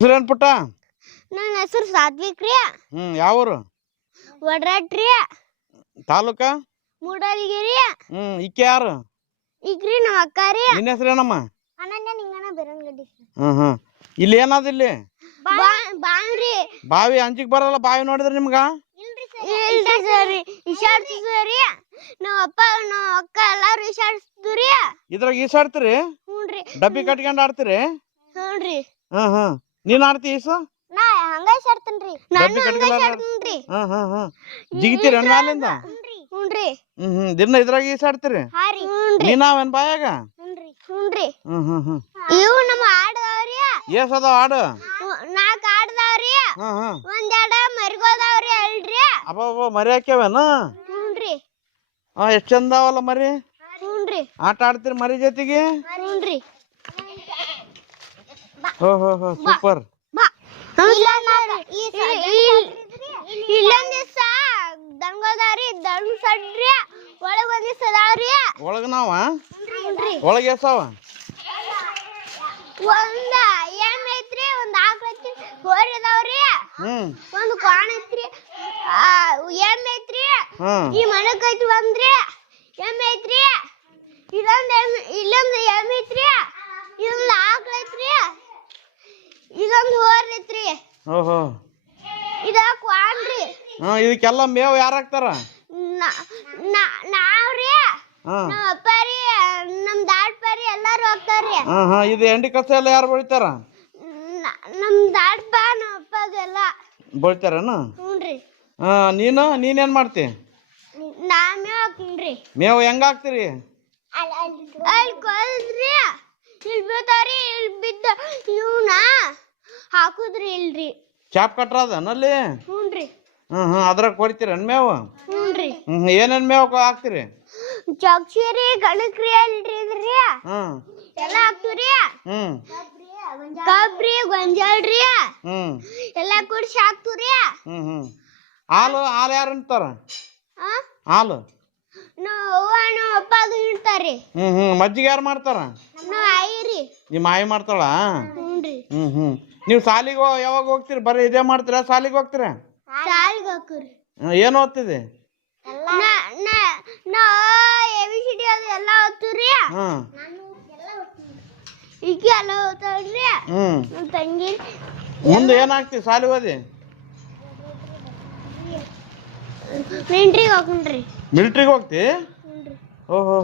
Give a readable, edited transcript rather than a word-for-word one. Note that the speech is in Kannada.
ಹೆಸರೇನ್ ಪುಟ್ಟ? ನನ್ನ ಹೆಸರು ಸಾತ್ವಿಕ್ ರೀ. ಯಾವೂರು? ವಡ್ರಾಟ್ರಿ. ತಾಲೂಕ? ಮೂಡಲ್ಗಿರಿ. ಇಕ್ಕೆ ಯಾರು? ಈಗ್ರಿ ನಮ್ಮ ಅಕ್ಕ ರೀ. ನಿನ್ನ ಹೆಸರೇನಮ್ಮ? ಅನನ್ಯ ನಿಂಗನ ಬೆರಂಗಡಿ. ಇಲ್ಲಿ ಏನದ ಇಲ್ಲಿ? ಬಾವ್ರಿ. ಬಾವಿ ಅಂಜಿಕ್ ಬರಲ್ಲ ಬಾವಿ ನೋಡಿದ್ರೆ ನಿಮ್ಗ? ಇಲ್ರಿ ಸರಿ ಇಶಾಡ್ತಿದ್ರಿ. ನಮ್ಮ ಅಪ್ಪ ನಮ್ಮ ಅಕ್ಕ ಎಲ್ಲಾರು ಇಶಾಡ್ತಿದ್ರಿ. ಇದ್ರಾಗ ಈಸಾಡ್ತೀರಿ? ಹ್ಞೂನ್ರಿ. ಡಬ್ಬಿ ಕಟ್ಕೊಂಡ್ ಆಡ್ತೀರಿ? ಹ್ಞೂನ್ರಿ. ನೀನ್ ಆಡ್ತಿ ಈಸು? ನಾ ಹಂಗ ಇಶಾಡ್ತೇನ್ರಿ. ನಾನು ಹಂಗ ಇಶಾಡ್ತೇನ್ರಿ. ಜಿಗಿತೀರಿ ಅಣ್ಣ ಹ್ಞೂನ್ರಿ. ದಿನ ಇದ್ರಾಗ ಈಸಾಡ್ತೀರಿ? ಹಾರಿ. ಹ್ಞೂನ್ರಿ. ನೀನಾವೇನ್ ಬಾಯಾಗ? ಹ್ಞೂನ್ರಿ. ಇವು ನಮ್ಮ ಆಡದವ್ರಿ. ಏಸ್ ಅದಾವ ಆಡು? 4 ಆಡದವ್ರಿ. ಒಂದೆರಡ ಮರಿಗೋದವ್ರಿ ಅಲ್ರಿ. ಅಬ್ಬ ಮರಿ ಹಾಕ್ಯಾವೇನ? ಹ್ಞೂನ್ರಿ. ಎಷ್ಟ್ ಚಂದ ಅವಲ್ಲ ಮರಿ? ಹ್ಞೂನ್ರಿ. ಆಟ ಆಡ್ತೀರಿ ಮರಿ ಜೊತೆಗೆ? ಹ್ಞೂನ್ರಿ. ಸೂಪರ್. ಇಲ್ಲೊಂದ್ ದಿವ್ಸ ದಂಗೋದಾರಿ ದಂಡ್ ಸಡ್ರಿ ಒಳಗ್ ಒಂದ್ ದಿವ್ಸ ಅದಾವ್ರಿ. ಒಳಗ ನಾವ? ಒಳಗ ಎಸಾವ? ಒಂದ್ ಎಮ್ಮೆ ಐತ್ರಿ, ಒಂದ್ ಆಕಳ ಐತ್ರಿ, ಹೋರಿ ಅದಾವ್ರಿ. ಒಂದ್ ಕ್ವಾಣ ಐತ್ರಿ, ಎಮ್ಮೆ ಐತ್ರಿ. ಈ ಮನಕ್ ಐತಿ ಒಂದ್ರಿ ಎಮ್ಮೆ ಐತ್ರಿ. ಇಲ್ಲೊಂದ್ ಎಮ್ಮೆ ಐತ್ರಿ, ಇದೊಂದ್ ಆಕಳ ಐತ್ರಿ, ಇದೊಂದ್ ಹೋರಿ ಐತ್ರಿ. ಇದ ಕ್ವಾಣ್ರಿ. ಇದಕ್ಕೆಲ್ಲ ಮೇವ್ ಯಾರ ಹಾಕ್ತಾರ? ನಾವ್ರಿ, ನಮ್ಮ ಅಪ್ಪ ರೀ, ನಮ್ ದಾಡ್ಪಾರಿ ಎಲ್ಲಾರು ಹೋಗ್ತಾರ್ರಿ. ಇದು ಎಂಡಿ ಕಸ ಎಲ್ಲ ಯಾರು ಬಳಿತಾರ? ನಮ್ ದಾಡ್ಪ ನಮ್ಮ ಅಪ್ಪಗೆಲ್ಲ ಬಳಿತಾರನ? ಹ್ಞೂನ್ರಿ. ನೀನೇನ್ ಮಾಡ್ತಿ? ನಾ ಮೇವ್ ಹಾಕ್ತೀನ್ರಿ. ಮೇವ್ ಹೆಂಗ ಹಾಕ್ತಿರಿ? ಅಲ್ಲಿ ಕೊಲ್ದ್ರಿ, ಇಲ್ಲಿ ಬೀಳ್ತಾವ್ರಿ, ಇಲ್ಲಿ ಬಿದ್ದ ಇವನ ಹಾಕುದ್ರಿ ಇಲ್ರಿ. ಚಾಪ್ ಕಟ್ರದ ನಲ್ಲಿ? ಹ್ಞೂನ್ರಿ. ಅದ್ರಾಗ ಕೊಡ್ತೀರ ಮೇವು? ಹ್ಞೂನ್ರಿ. ಏನೇನ್ ಮೇವ್ ಹಾಕ್ತಿರಿ? ಚಕ್ಷಿರಿ ಗಣಕ್ರಿ ಅಲ್ರಿ ಇದ್ರಿ ಎಲ್ಲ ಹಾಕ್ತಿವ್ರಿ. ಕಬ್ರಿ ಗೊಂಜಾಳ್ರಿ ಎಲ್ಲಾ ಕೂಡ್ಸಿ ಹಾಕ್ತಿವ್ರಿ. ಹಾಲು ಯಾರು ಹಿಂಡ್ತಾರ? ಹಾಲು ಅವ್ವ ನಮ್ಮ ಅಪ್ಪ ಅದು ಹಿಂಡ್ತಾರ್ರಿ. ಮಜ್ಜಿಗೆ ಯಾರು ಮಾಡ್ತಾರ? ನಾವ್ ಆಯಿರಿ. ನಿಮ್ಮ ಆಯಿ ಮಾಡ್ತಾಳ? ಹ್ಞೂನ್ರಿ. ನೀವು ಸಾಲಿಗೆ ಯಾವಾಗ ಹೋಗ್ತೀರಿ? ಬರೀ ಇದೇ ಮಾಡ್ತೀರಾ? ಸಾಲಿಗೆ ಹೋಗ್ತೀರ? ಸಾಲಿಗೆ ಹೋಗ್ತೀವ್ರಿ. ಏನ್ ಓದ್ತಿದೆ? ABCD ಅದು ಎಲ್ಲ ಓದ್ತೀವ್ರಿ. ಈಗ ಎಲ್ಲ ಓದ್ತಾಳ್ರಿ ನಮ್ಮ ತಂಗಿ. ಮುಂದೆ ಏನಾಗ್ತಿ ಸಾಲಿಗೆ ಓದಿ? ಮಿಲಿಟ್ರಿಗೆ ಹೋಗ್ತೀನ್ರಿ. ಮಿಲಿಟ್ರಿಗೆ ಹೋಗ್ತಿ? ಓಹೋ